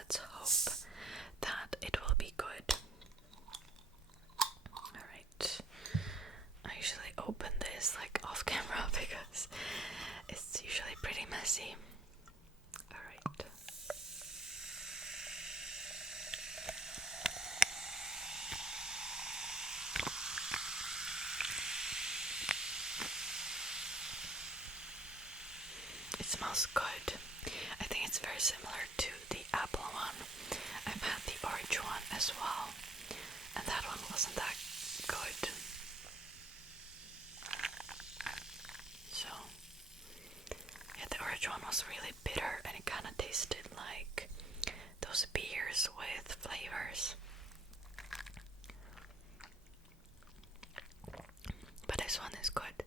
let's hope that it will be good. Alright. I usually open this like off camera because it's usually pretty messy. Alright. It smells good. I think it's very similar to the apple one. I've had the orange one as well, and that one wasn't that good. So, yeah, the orange one was really bitter and it kind of tasted like those beers with flavors. But this one is good.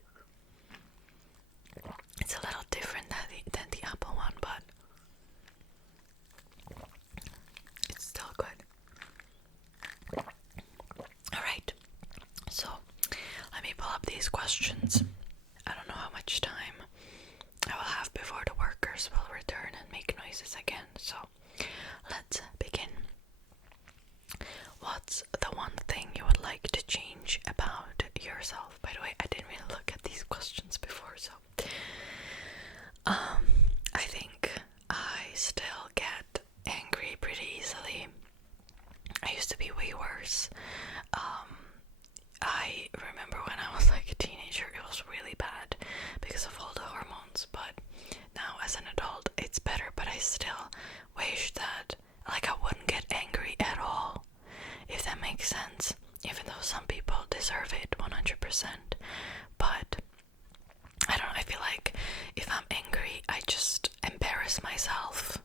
It's a little different than the apple one, but it's still good. Alright, so let me pull up these questions. I don't know how much time I will have before the workers will return and make noises again, so let's begin. What's the one thing you would like to change about yourself? By the way, I didn't really look at these questions before, so I think I still get angry pretty easily. I used to be way worse. I remember when I was like a teenager, it was really bad because of all the hormones, but now as an adult it's better, but I still wish that like I wouldn't get angry at all, if that makes sense, even though some people deserve it 100%. But I don't know, I feel like if I'm angry I just embarrass myself,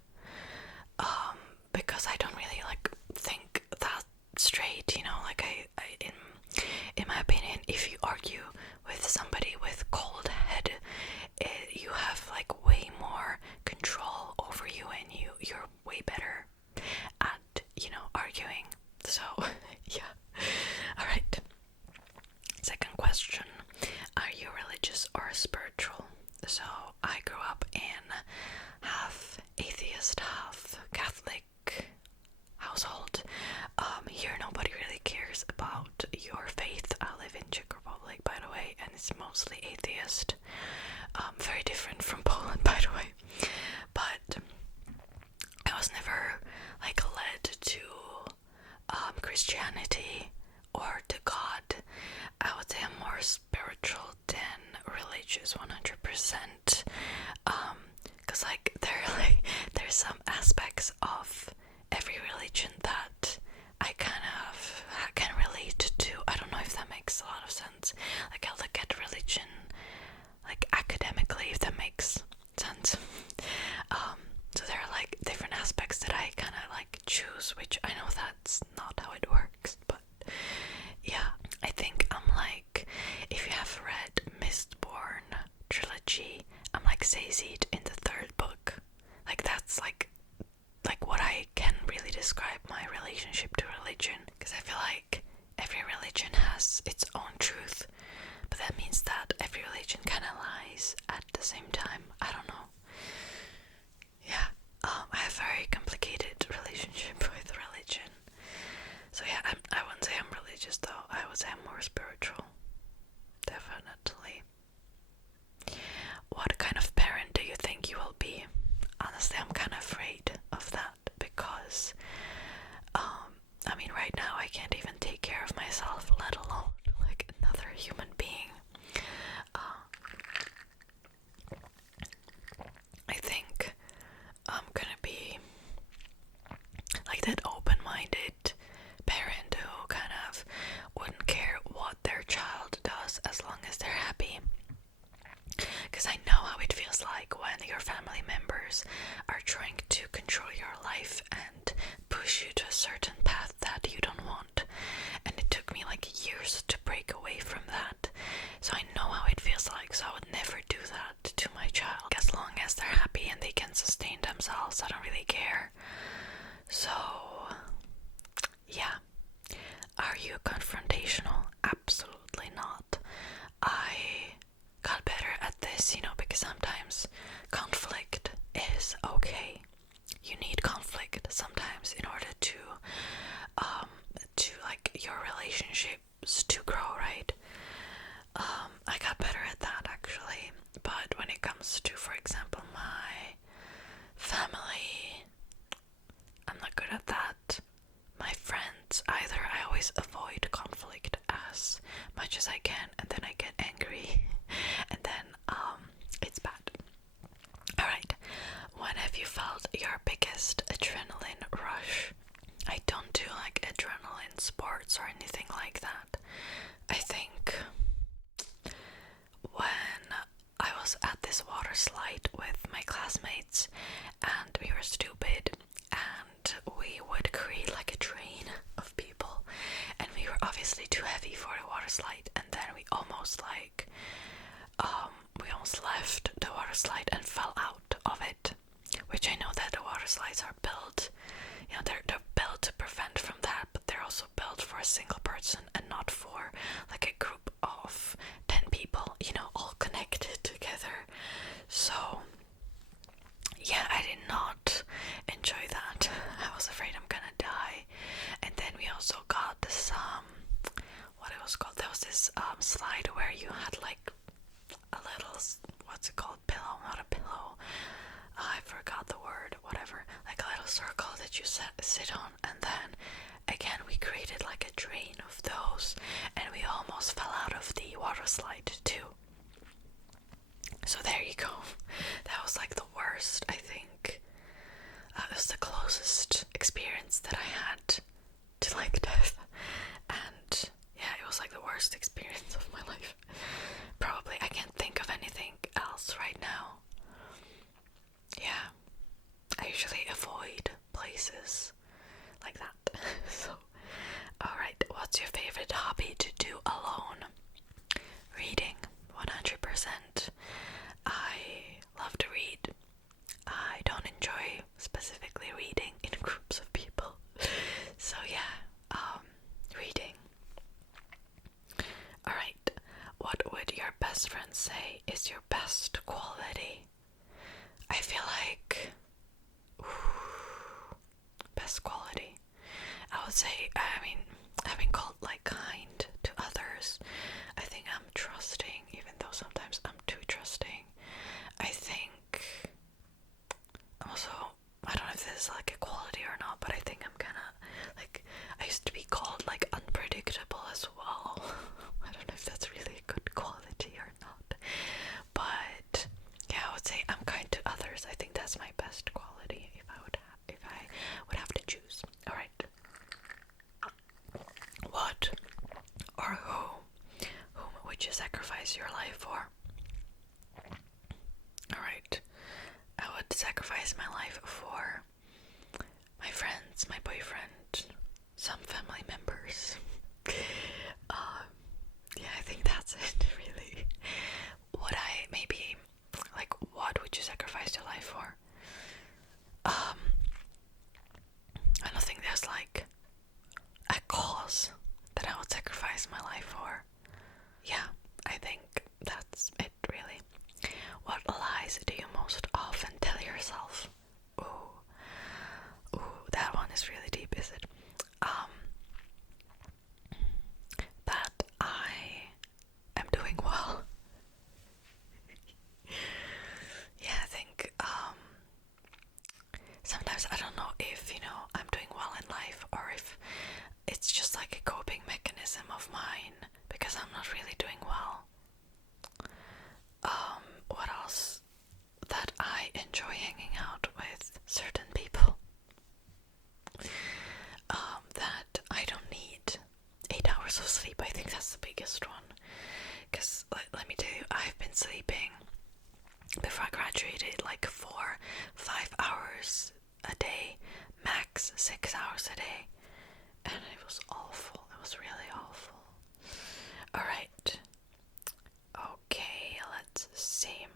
because I don't really like think that straight, you know, like I in my opinion, if you argue with somebody with cold head, you have like way more control over you, and you're way better at, you know, arguing. So yeah. Alright. Second question. Are you religious or spiritual? So I grew up in half atheist, half Catholic household. Here nobody really cares about your faith. I live in Czech Republic, by the way, and it's mostly atheist. Very different from Poland, by the way. But I was never like led to Christianity or to God. I would say I'm more spiritual than religious, 100%. Cause like there's some aspects of every religion that I kind of can relate to. I don't know if that makes a lot of sense. Like I look at religion like academically, if that makes sense. So there are like different aspects that I kind of like choose, which I know that's not how it works, but yeah, I think I'm like, if you have read Mistborn trilogy, I'm like Sazed in the third book. Like that's like what I can really describe my relationship to religion, because I feel like every religion has its own truth, but that means that every religion kind of lies at the same time. I don't know. Yeah, I have a very complicated relationship with religion. So yeah, I wouldn't say I'm religious though. I would say I'm more spiritual. Definitely. What kind of parent do you think you will be? Honestly, I'm kind of afraid of that because, I mean, right now I can't even take care of myself, let alone like another human being. I think I'm gonna be like that open-minded parent who kind of wouldn't care what their child does as long as they're happy. Because I know how it feels like when your family members are trying to control your life and push you to a certain path that you don't want. And it took me like years to break away from that. So I know how it feels like, so I would never do that to my child. As long as they're happy and they can sustain themselves, I don't really care. So, yeah. Are you confrontational? Absolutely not. I got better at this, you know, because sometimes conflict is okay. You need conflict. Sometimes called your biggest adrenaline rush? I don't do like adrenaline sports or anything like that. I think when I was at this water slide with my classmates and we were stupid and we would create like a train of people, and we were obviously too heavy for the water slide, and then we almost left the water slide and fell out of it, which I know that the water slides are built, they're built to prevent from that, but they're also built for a single person and not for like a group of 10 people, all connected together. So yeah, I did not enjoy that. I was afraid I'm gonna die. And then we also got this what it was called, there was this slide where you had like a little, what's it called, pillow, not a pillow, I forgot the word, whatever, like a little circle that you sit on, and then again we created like a drain of those, and we almost fell out of the water slide too. So there you go. That was like the worst, I think. It was the closest experience that I had to like death, and yeah, it was like the worst experience of my life. Probably. I can't think of anything else right now. Yeah, I usually avoid places like that. So, alright, what's your favorite hobby to do alone? Reading, 100%. I love to read. I don't enjoy specifically reading in groups of people. So yeah, reading. Alright, what would your best friend say is your best quality? I feel like best quality, I would say, I've been called like kind to others. I think I'm trusting, even though sometimes I'm too trusting. I think also, I don't know if this is like a quality or not, but I think I'm kinda like, I used to be called like unpredictable as well. I don't know if that's really a good quality or not, but yeah, I would say I'm kind to others. I think that's my best quality if I would have to choose. All right, what or whom would you sacrifice your life for? All right, I would sacrifice my life for my friends, my boyfriend, some family members. Yeah, I think that's it, really. Would I maybe, like, what would you sacrifice your life for? I don't think there's like a cause that I would sacrifice my life for. Yeah, I think that's it, really. What lies do you most often tell yourself? Ooh, that one is really deep, is it? That I am doing well. Yeah, I think, sometimes I don't know if, I'm doing well in life, or if it's just like a coping mechanism of mine, because I'm not really doing well. What else? That I enjoy hanging out with certain people. That I don't need 8 hours of sleep. I think that's the biggest one. Because let me tell you, I've been sleeping before I graduated like 4-5 hours a day, max 6 hours a day, and it was awful. It was really awful. Alright, okay, let's see.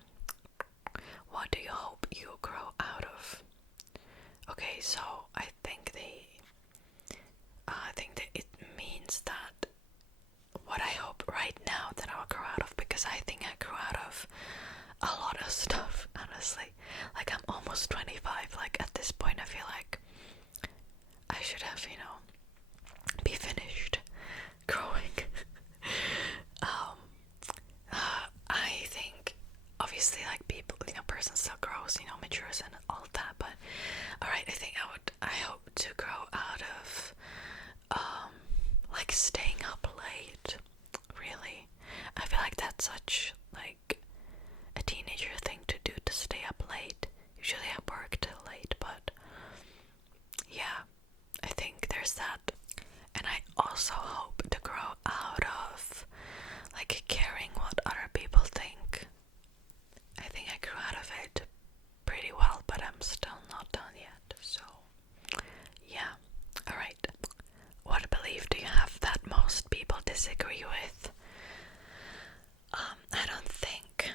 What do you hope you grow out of? Okay, so I think that it means that what I hope right now that I'll grow out of, because I think I grew out of a lot of stuff, honestly. Like, I'm almost 25, like at this point I feel like I should have, be finished growing. I think obviously like people, person still grows, matures and all that, but alright, I hope to grow out of like staying up late, really. I feel like that's such like a teenager thing to do, to stay up late. Usually I work till late, but I'm still not done yet. So, yeah. Alright. What belief do you have that most people disagree with? I don't think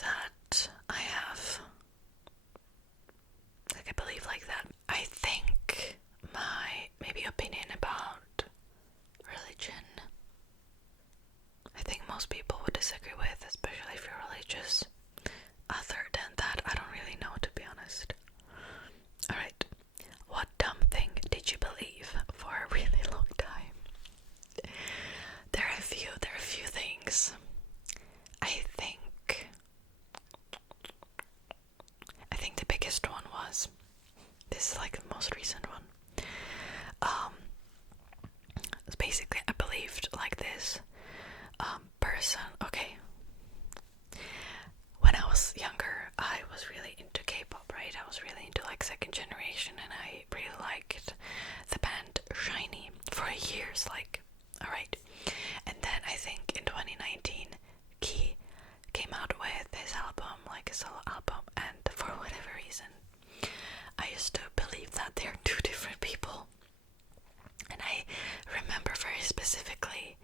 that I have like a belief like that. I think my maybe opinion about religion, I think most people would disagree with, especially if you're religious. Other than that, I don't really know, to be honest. Alright, what dumb thing did you believe for a really long time? There are a few things. I think the biggest one was, this is like the most recent one. Basically I believed like this person. Okay, when I was younger, I was really into K-pop, right? I was really into like second generation, and I really liked the band Shiny for years, like, alright. And then I think in 2019, Key came out with his album, like a solo album, and for whatever reason, I used to believe that they're two different people. And I remember very specifically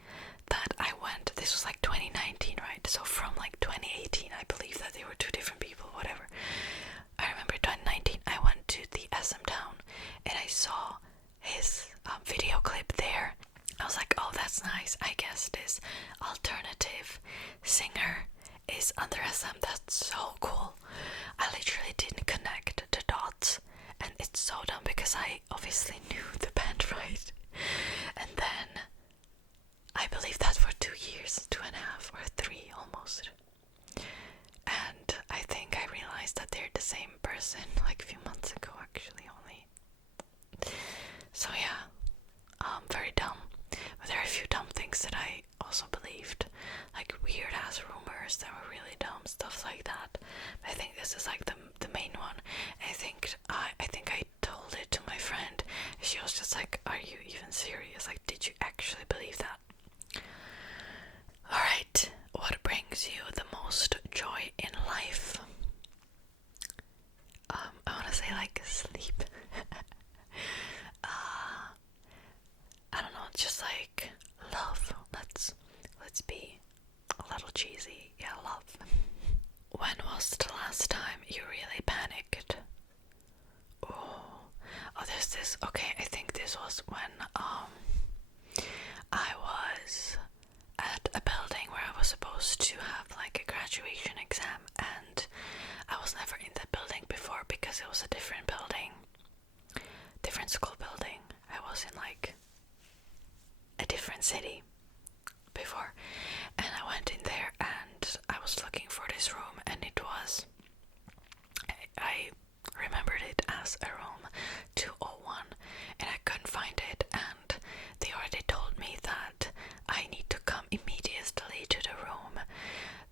that I went, this was like 2019, right? So from like 2018, I believe that they were two different people, whatever. I remember 2019, I went to the SM Town and I saw his video clip there. I was like, oh, that's nice. I guess this alternative singer is under SM. That's so cool. I literally didn't connect the dots, and it's so dumb because I obviously knew the band, right? And then I believed that for 2 years, 2.5 or 3 almost. And I think I realized that they're the same person like a few months ago, actually, only. So yeah, very dumb. But there are a few dumb things that I also believed, like weird ass rumors that were really dumb, stuff like that. But I think this is like the main one. I think I told it to my friend. She was just like, "Are you even serious? Like, did you actually believe that?" All right, what brings you the most joy in life? I want to say like sleep. I don't know, just like love. Let's be a little cheesy. Yeah, love. When was the last time you really panicked? Oh, there's this. Okay, I think this was when I was at a building where I was supposed to have like a graduation exam, and I was never in that building before because it was a different building, different school building. I was in like a different city before, and I went in there and I was looking for this room, and it was, I remembered it as a room 201, and I couldn't find it, and they already told me that I need to come immediately to the room,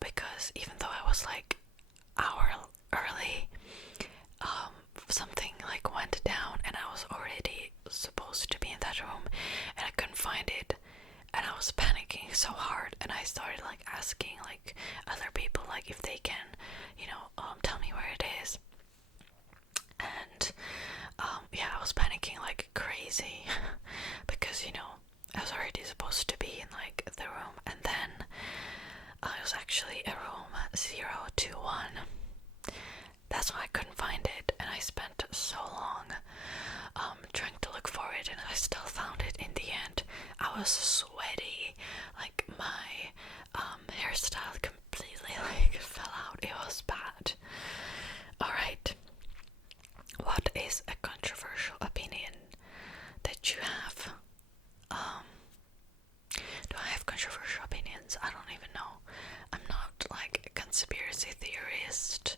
because even though I was like hour early, something like went down and I was already supposed to be in that room and I couldn't find it, and I was panicking so hard, and I started like asking like other people like if they can, tell me where it is. And yeah, I was panicking like crazy because I was already supposed to be in like the room, and then it was actually a room 021. That's why I couldn't find it, and I spent so long trying to look for it, and I still found it in the end. I was sweaty, like my hairstyle completely like fell out. It was bad. Alright, what is a controversial opinion that you have? Do I have controversial opinions? I don't even know. I'm not like a conspiracy theorist.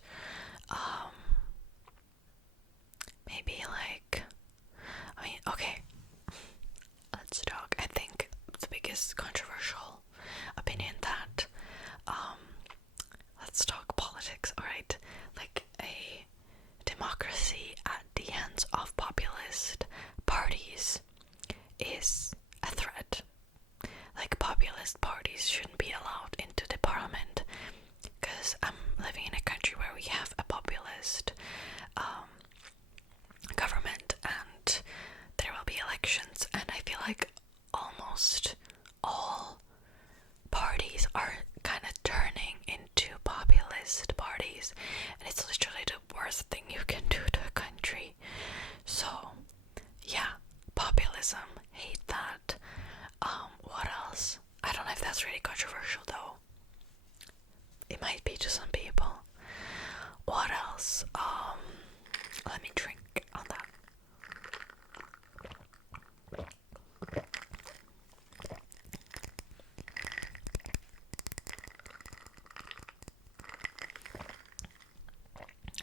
Maybe like, okay, let's talk. I think the biggest controversial opinion that, let's talk politics, alright? Like a democracy at the hands of populist parties is a threat. Like populist parties shouldn't be allowed into the parliament, because I'm living in a country where we have a populist let me drink on that.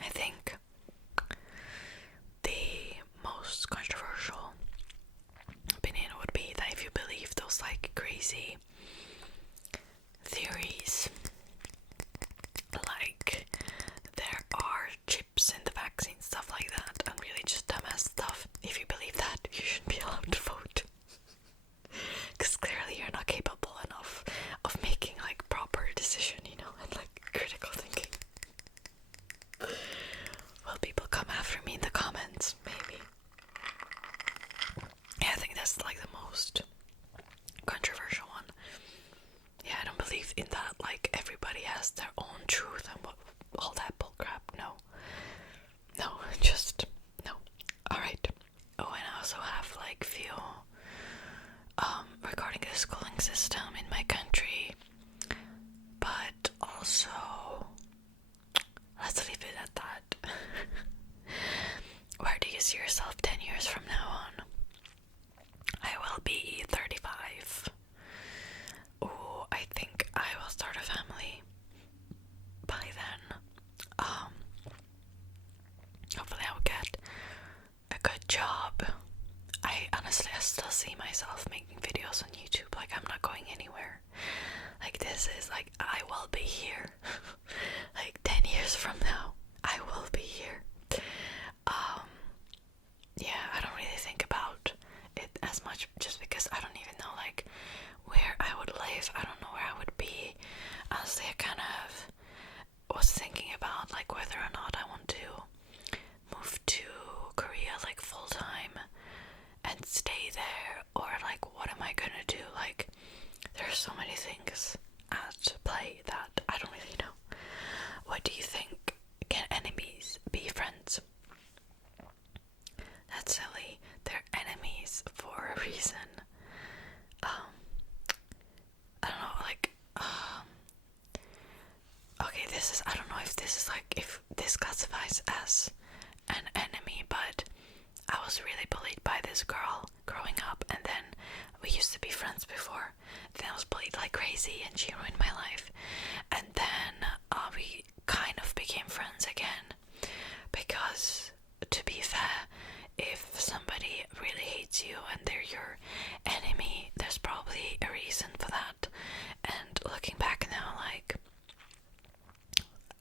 I think the most controversial opinion would be that if you believe those like crazy theories, like there are chips in the vaccine, stuff like that, and really just dumbass stuff, if you believe that, you shouldn't be allowed to vote. Because clearly you're not capable enough of making like proper decision, you know, and like critical thinking. Will people come after me in the comments? Maybe. Yeah, I think that's like the most controversial one. Yeah, I don't believe in that, like everybody has their own truth and what, all that bullcrap. No, just no. Alright. Oh, and I also have like few regarding the schooling system in my country, but also let's leave it at that. Where do you see yourself 10 years from now on? I will be 35. Oh, I think I will start a family by then. Hopefully I will get a good job. I still see myself making videos on YouTube. Like, I'm not going anywhere. Like, this is like, I will be here. Like 10 years from now, I will be here. Yeah, I don't really think about it as much, just because I don't even know like where I would live. I don't know where I would be. Honestly, I kind of was thinking about like whether or not I want to move to Korea like full time and stay there, or like what am I gonna do? Like, there's so many things at play that I don't really know. What do you think? Can enemies be friends? That's silly. They're enemies for a reason. I don't know, like, okay, I don't know if this is like, if this classifies as an enemy, but I was really bullied by this girl growing up, and then we used to be friends before. Then I was bullied like crazy, and she ruined my life. And then we kind of became friends again, because to be fair, if somebody really hates you and they're your enemy, there's probably a reason for that. And looking back now, like,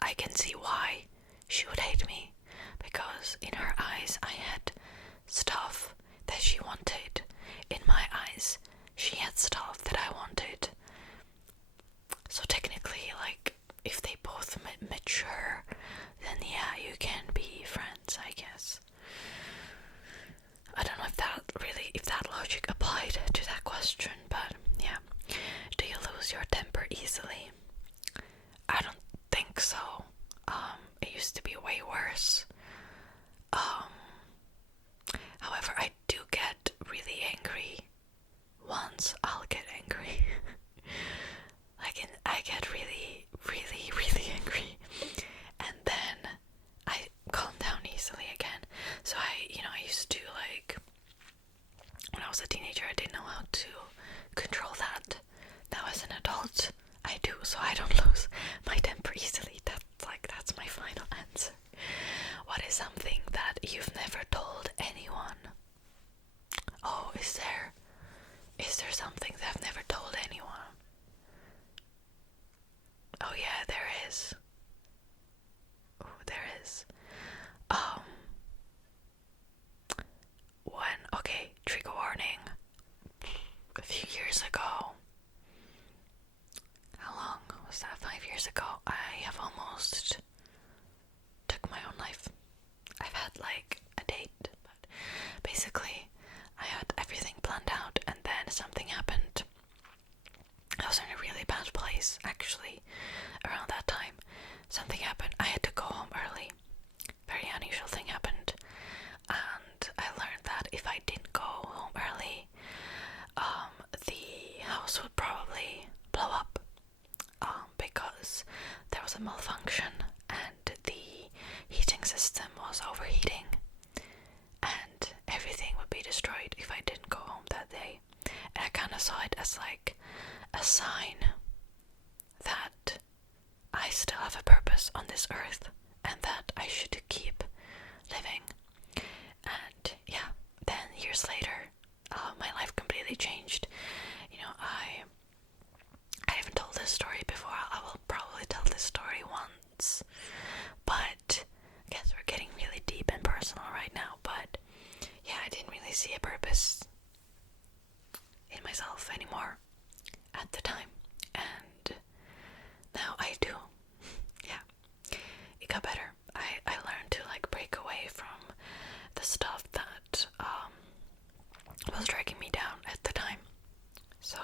I can see why she would hate me, because in her eyes I had stuff that she wanted. In my eyes, she had stuff that I wanted. So technically, like, if they both mature, then yeah, you can be friends, I guess. I don't know if that logic applied to that question, but yeah. Do you lose your temper easily? I don't think so. It used to be way worse. However, I do get really angry. Once I'll get angry. I get really, really, really angry. And then I calm down easily again. So I used to, like, when I was a teenager, I didn't know how to control that. Now as an adult, I do, so I don't lose my temper easily. That's my final answer. What is something that you've never told anyone? Oh, is there something that I've never told anyone? Oh yeah, there is. Oh, there is. Okay, trigger warning. A few years ago. How long was that? 5 years ago. I have almost took my own life. I've had like a date, but basically I had everything planned out, and then something happened. I was in a really bad place, actually, around that time. Something happened. I had to go home early. Very unusual thing happened. And I learned that if I didn't go home early, the house would probably blow up. Because there was a malfunction and the heating system was overheating. day. And I kind of saw it as like a sign that I still have a purpose on this earth and that I should keep living. And yeah, then years later, my life completely changed. You know, I haven't told this story before. I will probably tell this story once, but I guess we're getting really deep and personal right now. But yeah, I didn't really see a purpose in myself anymore at the time, and now I do. Yeah, it got better. I learned to like break away from the stuff that was dragging me down at the time. So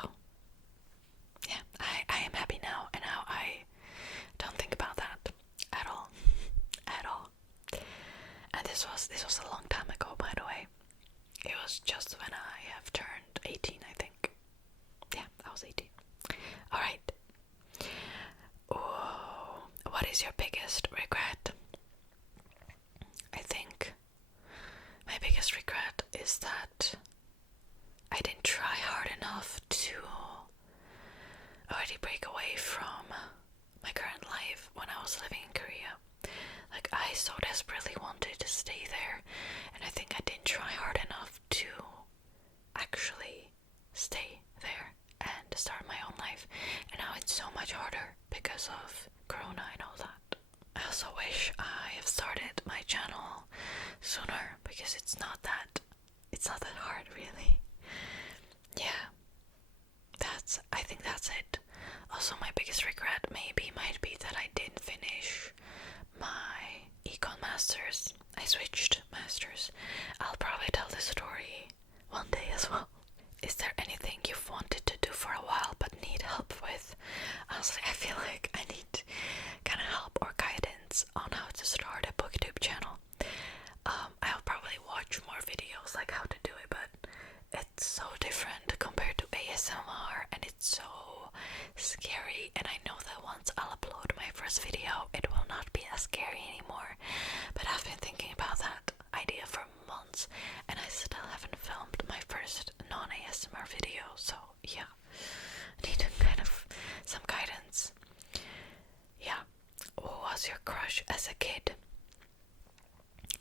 yeah, I am happy now, and now I don't think about that at all. At all. And this was a long time ago, by the way. It was just when I have turned 18, I think. Yeah, I was 18. Alright. What is your biggest regret? I think my biggest regret is that I didn't try hard enough to already break away from my current life when I was living in Korea. Like, I so desperately wanted to stay there, and I think I didn't try hard enough to actually stay there and start my own life. And now it's so much harder because of Corona and all that. I also wish I have started my channel sooner, because it's not that hard, really. Yeah, I think that's it. Also, my biggest regret might be that I didn't finish my econ masters. I switched masters. I'll probably tell this story one day as well. Is there anything you've wanted to do for a while but need help with? Honestly, I feel like I need kind of help or guidance on how to start a booktube channel. I'll probably watch more videos like how to do it, but it's so different compared to ASMR, and it's so scary. And I know that once I'll upload my first video, it will not be as scary anymore. But I've been thinking about that idea for months, and I still haven't filmed my first non-ASMR video. So yeah, I need kind of some guidance. Yeah, what was your crush as a kid?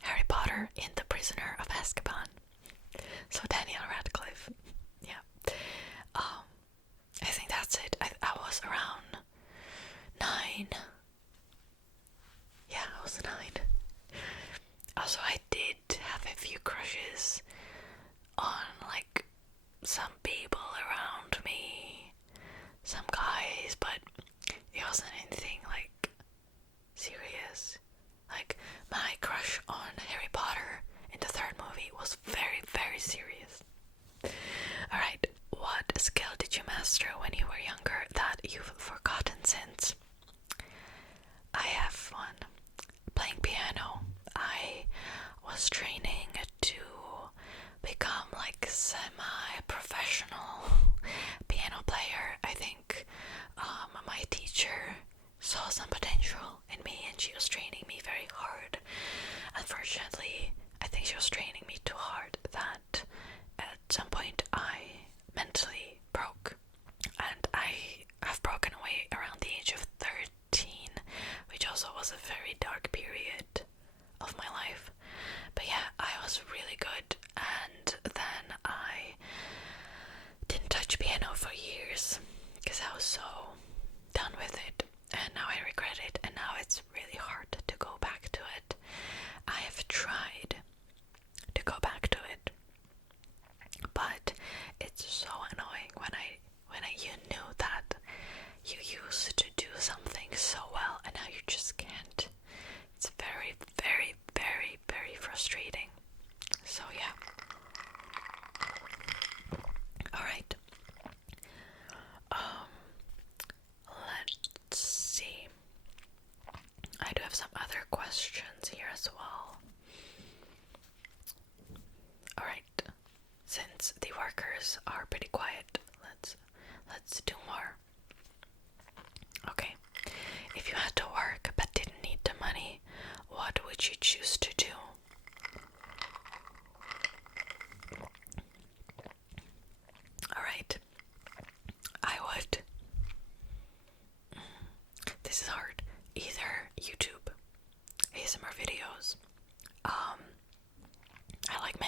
Harry Potter in The Prisoner of Azkaban. So Daniel Radcliffe. Yeah. I think that's it. I was around 9. Yeah, I was 9. Also, I did have a few crushes on like some people around me, some guys, but it wasn't anything like serious. Like, my crush on Harry Potter in the 3rd movie was very, very serious. Alright, what skill did you master when you were younger that you've forgotten since? I have one. Playing piano. I was training to become like semi-professional piano player. I think my teacher saw some potential in me, and she was training me very hard. Unfortunately, I think she was training me too hard that at some point I mentally broke, and I have broken away around the age of 13, which also was a very dark period of my life. But yeah, I was really good, and then I didn't touch piano for years because I was so done with it, and now I regret it, and now it's really hard to go back to it. I have tried to go back to it, but it's so annoying when you knew that you used to do something so well and now you just can't. It's very, very, very, very frustrating. So yeah. Alright. Let's see. I do have some other questions here as well. Alright. Since the workers are pretty quiet, let's do more. Okay. If you had to work but didn't need the money, what would you choose to do?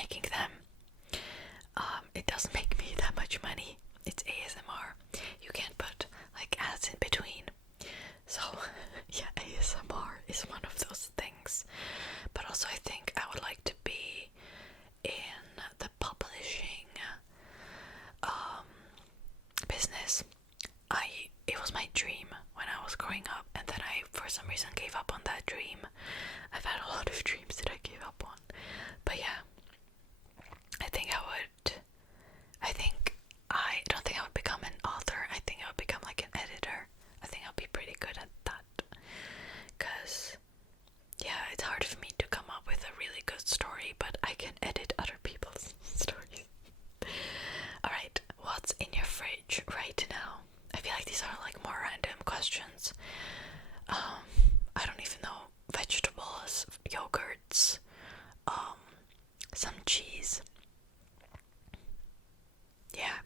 making them. It doesn't make me that much money. It's ASMR. You can't put like ads in between. So yeah, ASMR is one of those things. But also I think I would like to be in the publishing business. It was my dream when I was growing up, and then I for some reason gave up on that dream. I've had a lot of dreams that I gave up on. But yeah, I don't think I would become an author. I think I would become like an editor. I think I'll be pretty good at that. Cause yeah, it's hard for me to come up with a really good story, but I can edit other people's stories. Alright, what's in your fridge right now? I feel like these are like more random questions. I don't even know. Vegetables, yogurts, some cheese. Yeah,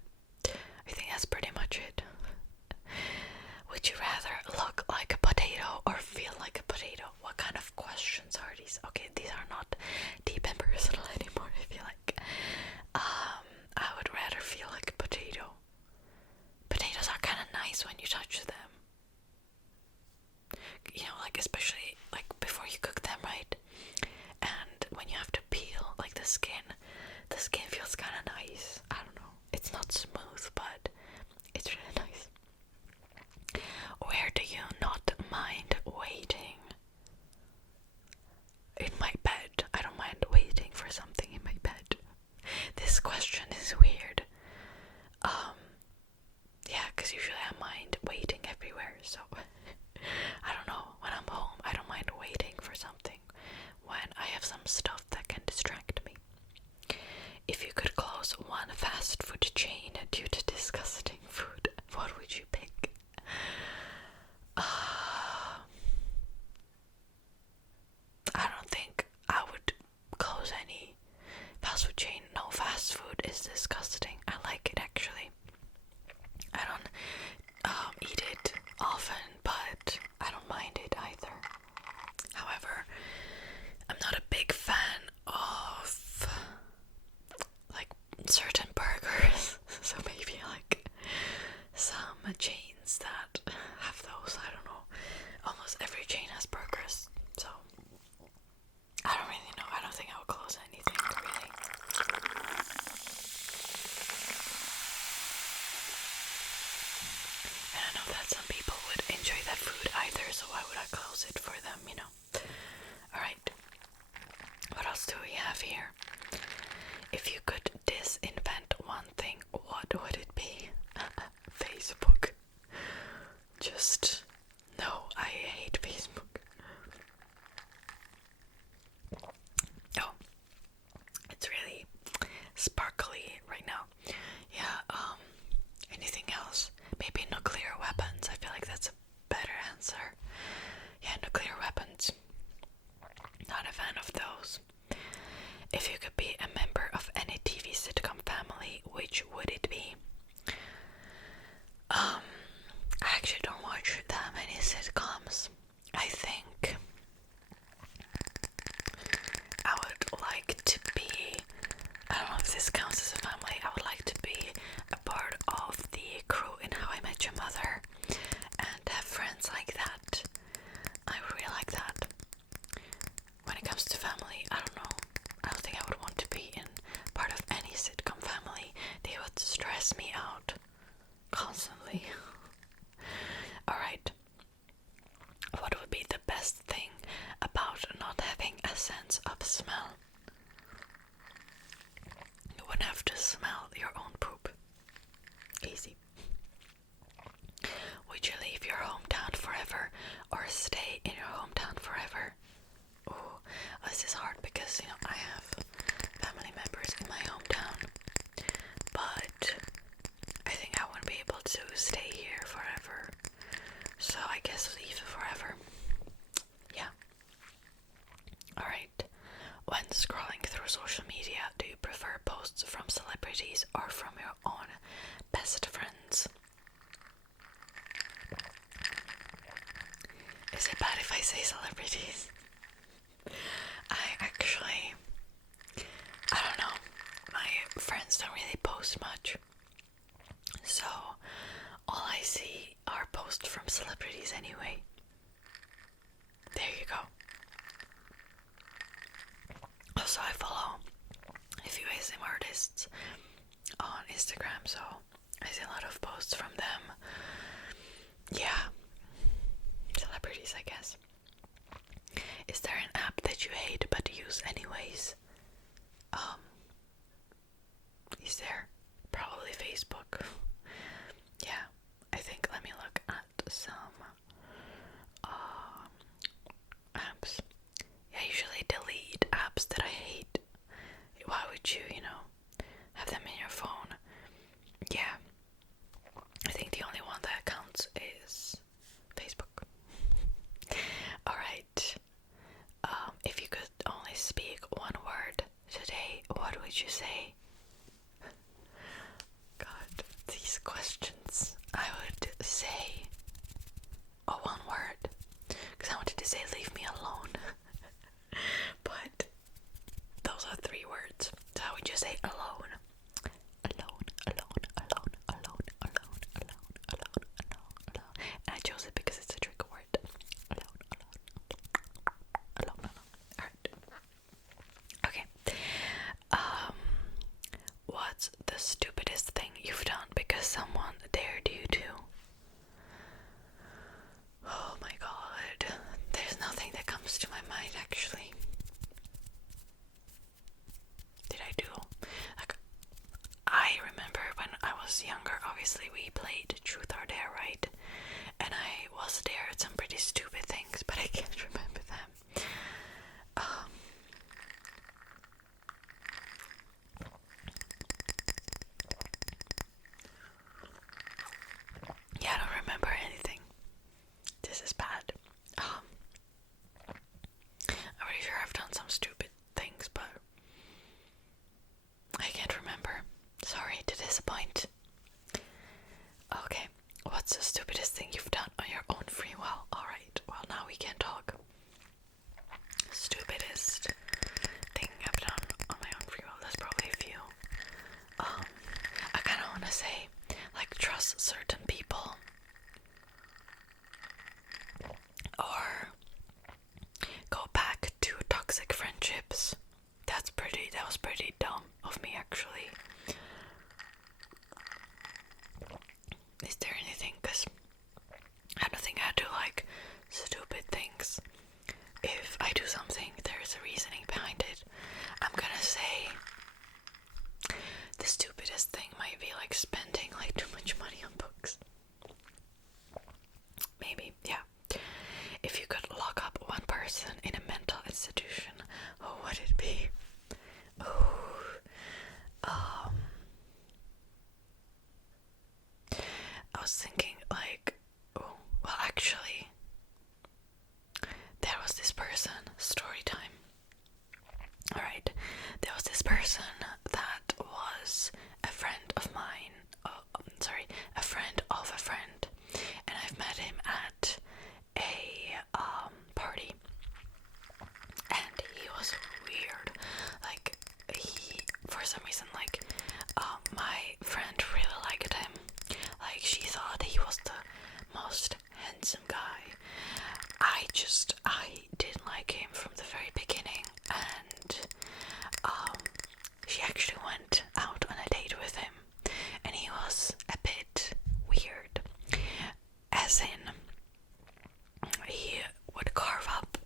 I think that's pretty much it. Would you rather look like a potato or feel like a potato? What kind of questions are these? Okay, these are not deep and personal anymore, I feel like. I would rather feel like a potato. Potatoes are kind of nice when you touch them. You know, like especially like before you cook them, right? And when you have to peel like the skin feels kind of nice. I don't know. It's not smooth, but it's really nice. Where do you not mind waiting? In my bed. I don't mind waiting for something in my bed. This question is weird. Yeah, because usually I mind waiting everywhere, so I don't know. When I'm home, I don't mind waiting for something when I have some stuff that can distract me. If you could close one fast food chain due to disgusting food, what would you pick? I don't think I would close any fast food chain. No, fast food is disgusting. I like it actually. I don't eat it often, but I don't mind it either. However, I'm not a big fan of like certain burgers, so maybe like some chains that have those. I don't know. Almost every chain has burgers, so I don't really know. I don't think I would close anything really. And I know that some people would enjoy that food either, so why would I close it for them, you know? Alright. What else do we have here? If you could disinvent one thing, what would it be? Facebook. Just no, I hate Facebook. Oh, it's really sparkly right now. Yeah, anything else? Maybe nuclear weapons. I feel like that's a better answer. Yeah, nuclear weapons. Not a fan of those. If you could be a member of any TV sitcom family, which would it be? I actually don't watch that many sitcoms. I think I would like to be, I don't know if this counts as a family, I would like to be a part of the crew in How I Met Your Mother and have friends like that. I really like that. When it comes to family, I don't know. I don't think I would want to be in part of any sitcom family. They would stress me out constantly. Alright. What would be the best thing about not having a sense of smell? You wouldn't have to smell your own poop. Easy. Would you leave your hometown forever or stay in your hometown forever? Oh, this is hard because, you know, I have family members in my hometown, but I think I wouldn't be able to stay here forever, so I guess leave forever. Yeah. Alright. When scrolling through social media, do you prefer posts from celebrities or from your own best friends? Is it bad if I say celebrities? I don't know. celebrities don't really post much. So all I see are posts from celebrities anyway. There you go. Also, I follow a few ASM artists on Instagram, so I see a lot of posts from them. Yeah, celebrities, I guess. Is there an app that you hate but use anyways? Is there? Probably Facebook. Yeah, I think, let me look at some apps. Yeah, I usually delete apps that I hate. Why would you, have them in your phone? Yeah, I think the only one that counts is Facebook. Alright, if you could only speak one word today, what would you say? God, these questions. I would say one word, because I wanted to say leave me alone. But those are 3 words, so I would just say alone. Alone, alone, alone, alone, alone, alone, alone, alone, alone. And I chose it because it's a trick word. Alone, alone, alone, alone. Alright. Okay. What's the stupidest thing you've done because someone dared you to? Oh my god. There's nothing that comes to my mind actually. Did I do? I remember when I was younger, obviously we played Truth or Dare, right? And I was there at some pretty stupid things, but I can't remember them. Yeah, I don't remember anything. This is bad. I'm pretty sure I've done some stupid things, but I can't remember. Sorry to disappoint. Okay, what's the stupidest thing you've done on your own free will? Alright, well now we can talk. Stupidest thing I've done on my own free will. There's probably a few. I kind of want to say, trust certain people. Or go back to toxic friendships. That was pretty dumb of me actually. Is there anything? Because I don't think I do stupid things. If I do something, there is a reasoning behind it. I'm gonna say the stupidest thing might be spending too much money on books. Maybe, yeah. If you could lock up one person in a mental institution, who would it be? I was thinking actually, there was this person, story time. Alright, there was this person that was a friend of mine, a friend of a friend, and I've met him at a party, and he was weird. He, for some reason, my friend really liked him. She thought he was the most handsome guy. I didn't like him from the very beginning, and she actually went out on a date with him, and he was a bit weird, as in he would carve up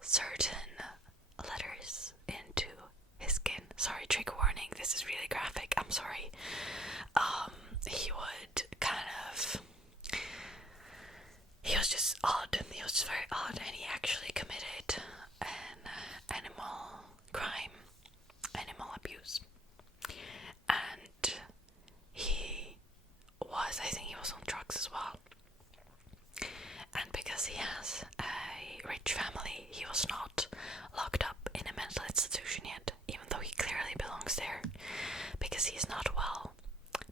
certain letters into his skin. Sorry, trigger warning, this is really graphic, I'm sorry. He would he was just odd, he was just very odd, and he actually committed an animal crime, animal abuse. And I think he was on drugs as well. And because he has a rich family, he was not locked up in a mental institution yet, even though he clearly belongs there, because he's not well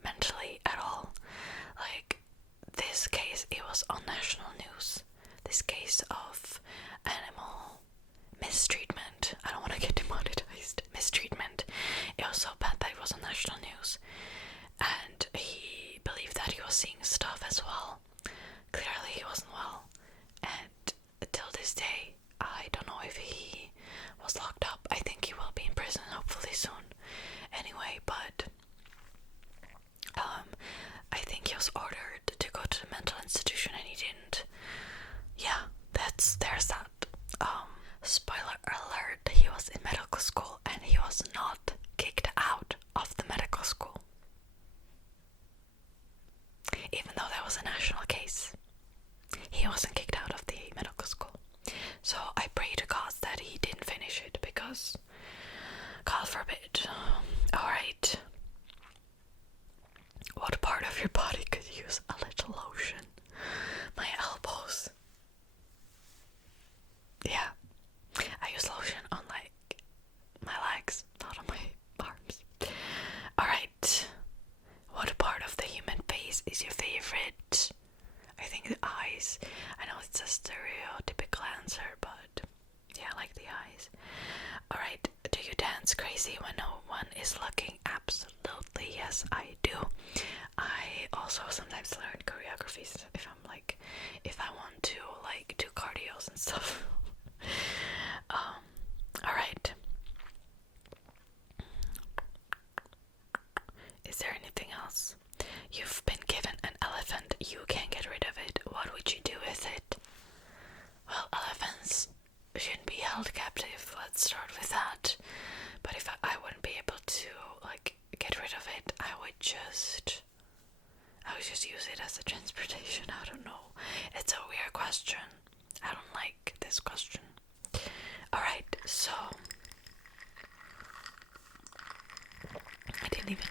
mentally at all. This case, it was on national news. This case of animal mistreatment. I don't want to get demonetized. Mistreatment. It was so bad that it was really soon. Anyway, but I think he was ordered to go to the mental institution and he didn't. Yeah, there's that. Spoiler alert, he was in medical school and he was not kicked out of the medical school. Even though that was a national case, he wasn't kicked out of the medical school. So I pray to God that he didn't finish it, because God forbid. Alright. What part of your body could use a little lotion? My elbows. Yeah. I use lotion on like my legs, not on my arms. Alright. What part of the human face is your favorite? I think the eyes. I know it's a stereotypical answer, but yeah, I like the eyes. Alright, do you dance crazy when no one is looking? Absolutely, yes, I do. I also sometimes learn choreographies if I want to like do cardios and stuff. Alright. Is there anything else? You've been given an elephant, you can't get rid of it. What would you do with it? Well, elephants shouldn't be held captive. Let's start with that. But if I wouldn't be able to like get rid of it, I would just use it as a transportation. I don't know. It's a weird question. I don't like this question. Alright, so I didn't even